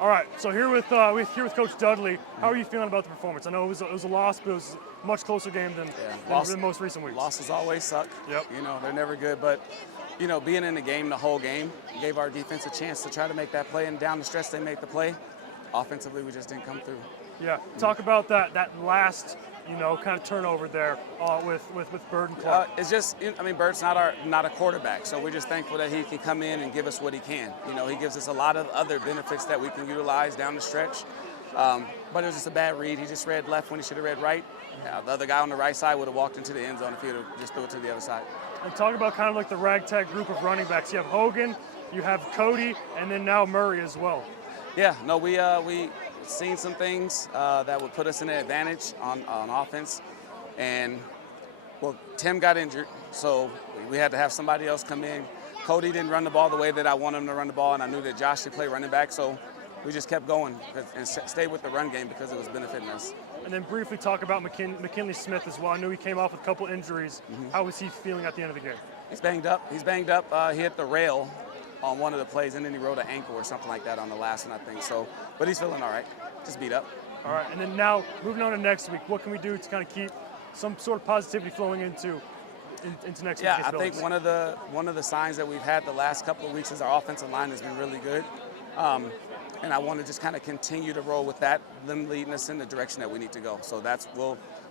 All right, so here with Coach Dudley, how are you feeling about the performance? I know it was a loss, but it was a much closer game than the most recent weeks. Losses always suck. Yep. You know, they're never good, but you know, being in the game the whole game gave our defense a chance to try to make that play, and down the stretch they made the play. Offensively, we just didn't come through. Yeah, talk about that last, kind of turnover there with Bird and Clark. It's just, I mean, Bird's not a quarterback, so we're just thankful that he can come in and give us what he can. You know, he gives us a lot of other benefits that we can utilize down the stretch. But it was just a bad read. He just read left when he should have read right. The other guy on the right side would have walked into the end zone if he would have just threw it to the other side. And talk about kind of like the ragtag group of running backs. You have Hogan, you have Cody, and then now Murray as well. Yeah, no, we seen some things that would put us in an advantage on offense. And, well, Tim got injured, so we had to have somebody else come in. Cody didn't run the ball the way that I wanted him to run the ball, and I knew that Josh should play running back, so we just kept going and stayed with the run game because it was benefiting us. And then briefly talk about McKinley Smith as well. I knew he came off with a couple injuries. How was he feeling at the end of the game? He's banged up. He hit the rail on one of the plays, and then he rolled an ankle or something like that on the last one, I think. So, but he's feeling all right. Just beat up. All right, and then now moving on to next week, what can we do to kind of keep some sort of positivity flowing into next week? Yeah, I think one of the signs that we've had the last couple of weeks is our offensive line has been really good. And I want to just kind of continue to roll with that, them leading us in the direction that we need to go. So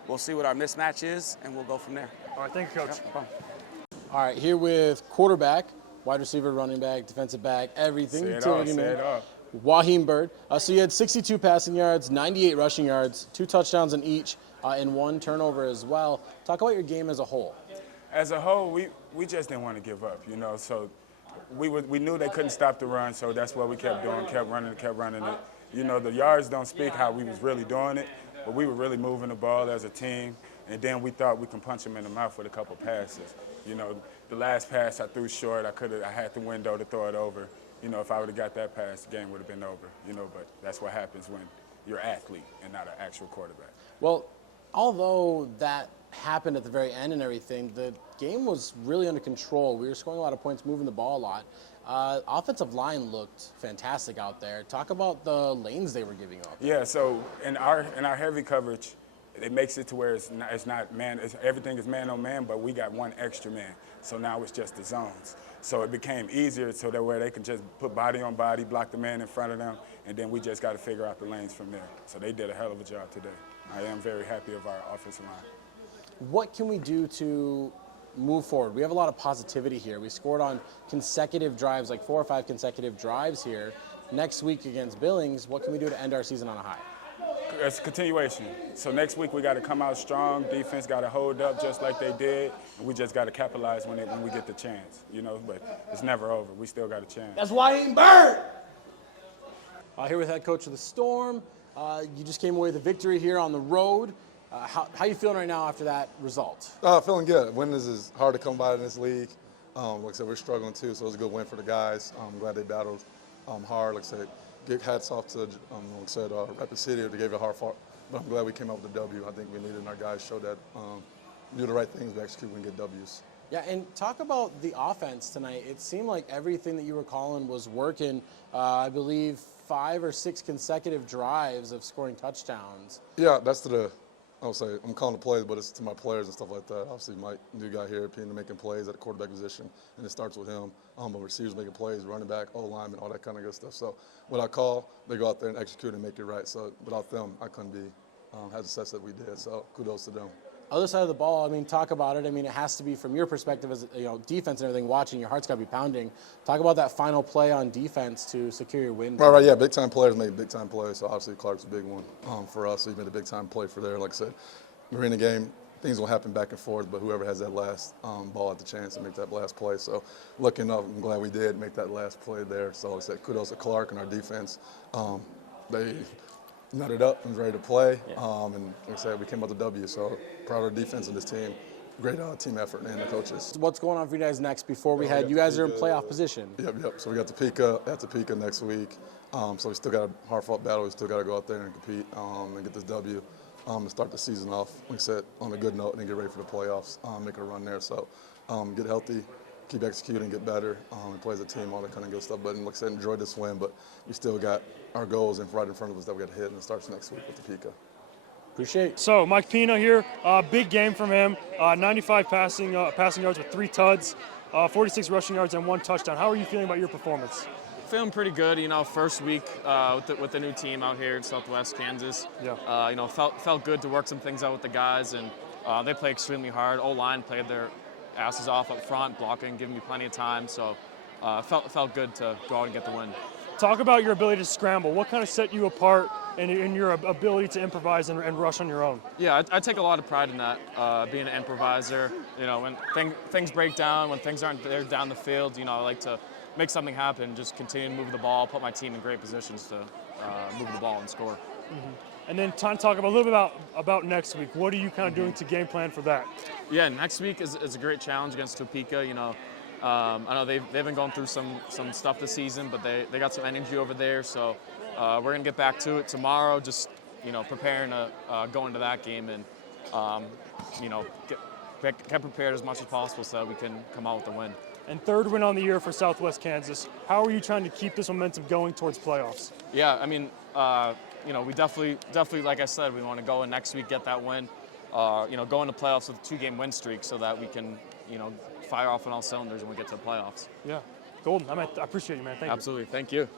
we'll see what our mismatch is, and we'll go from there. All right, thank you, Coach. Yeah, all right, here with quarterback, wide receiver, running back, defensive back, everything. Say it all. Waheem Bird. So you had 62 passing yards, 98 rushing yards, 2 touchdowns in each, and 1 turnover as well. Talk about your game as a whole. As a whole, we just didn't want to give up, so we knew they couldn't stop the run, so that's what we kept doing, kept running it. The yards don't speak how we was really doing it, but we were really moving the ball as a team, and then we thought we could punch them in the mouth with a couple passes. The last pass I threw short, I had the window to throw it over. If I would have got that pass, the game would have been over, but that's what happens when you're an athlete and not an actual quarterback. Well, although that happened at the very end and everything, the game was really under control. We were scoring a lot of points, moving the ball a lot. Offensive line looked fantastic out there. Talk about the lanes they were giving up. Yeah, so in our heavy coverage, it makes it to where everything is man on man, but we got 1 extra man. So now it's just the zones. So it became easier so that way they can just put body on body, block the man in front of them, and then we just got to figure out the lanes from there. So they did a hell of a job today. I am very happy of our offensive line. What can we do to move forward? We have a lot of positivity here. We scored on consecutive drives, like 4 or 5 consecutive drives here. Next week against Billings, what can we do to end our season on a high? It's a continuation. So next week we got to come out strong. Defense got to hold up just like they did. And we just got to capitalize when we get the chance, But it's never over. We still got a chance. That's Waheem Bird. Here with head coach of the Storm. You just came away with a victory here on the road. How you feeling right now after that result? Feeling good. Winning is hard to come by in this league. Like I said, we're struggling too, so it was a good win for the guys. I'm glad they battled hard. Like I said, give hats off to Rapid City. They gave it a hard fought, but I'm glad we came out with the W. I think we needed, and our guys showed that do the right things, we execute, and get W's. Yeah, and talk about the offense tonight. It seemed like everything that you were calling was working. I believe 5 or 6 consecutive drives of scoring touchdowns. Yeah, that's I'm calling the plays, but it's to my players and stuff like that. Obviously, Mike, new guy here, making plays at the quarterback position, and it starts with him. But receivers making plays, running back, O-lineman, all that kind of good stuff. So what I call, they go out there and execute and make it right. So without them, I couldn't be have the success that we did. So kudos to them. Other side of the ball, talk about it. It has to be from your perspective as defense and everything. Watching, your heart's got to be pounding. Talk about that final play on defense to secure your win. Right. Yeah, big time players make big time plays. So obviously Clark's a big one for us. So he made a big time play for there. Like I said, we're in the game. Things will happen back and forth, but whoever has that last ball at the chance to make that last play. So looking up, I'm glad we did make that last play there. So like I said, kudos to Clark and our defense. They nutted up and was ready to play. Yeah. And like I said, we came out the W. So proud of the defense of this team. Great team effort and the coaches. What's going on for you guys next before we head? You guys are in playoff position. Yep. So we got Topeka next week. So we still got a hard-fought battle. We still got to go out there and compete and get this W. And start the season off, like I said, on a good note and then get ready for the playoffs, make a run there. So get healthy, keep executing, get better, and play as a team, all that kind of good stuff. But like I said, enjoyed this win, but we still got our goals right in front of us that we got to hit, and it starts next week with the Pico. Appreciate it. So Mike Pina here, big game from him. 95 passing yards with 3 tuds, 46 rushing yards and 1 touchdown. How are you feeling about your performance? Feeling pretty good, first week with the new team out here in Southwest Kansas. Yeah. Felt good to work some things out with the guys, and they play extremely hard. O-line played their asses off up front, blocking, giving me plenty of time. So felt good to go out and get the win. Talk about your ability to scramble. What kind of set you apart in your ability to improvise and rush on your own? Yeah, I take a lot of pride in that, being an improviser. When things break down, when things aren't there down the field, I like to make something happen, just continue to move the ball, put my team in great positions to move the ball and score. Mm-hmm. And then time to talk a little bit about next week. What are you kind of doing to game plan for that? Yeah, next week is a great challenge against Topeka. I know they've been going through some stuff this season, but they got some energy over there. So we're gonna get back to it tomorrow. Just preparing to go into that game and get prepared as much as possible so that we can come out with a win. And 3rd win on the year for Southwest Kansas. How are you trying to keep this momentum going towards playoffs? Yeah, I mean, we definitely, like I said, we want to go in next week, get that win. Go into playoffs with a 2-game win streak so that we can, fire off on all cylinders when we get to the playoffs. Yeah, golden. I appreciate you, man. Thank you. Absolutely. Thank you.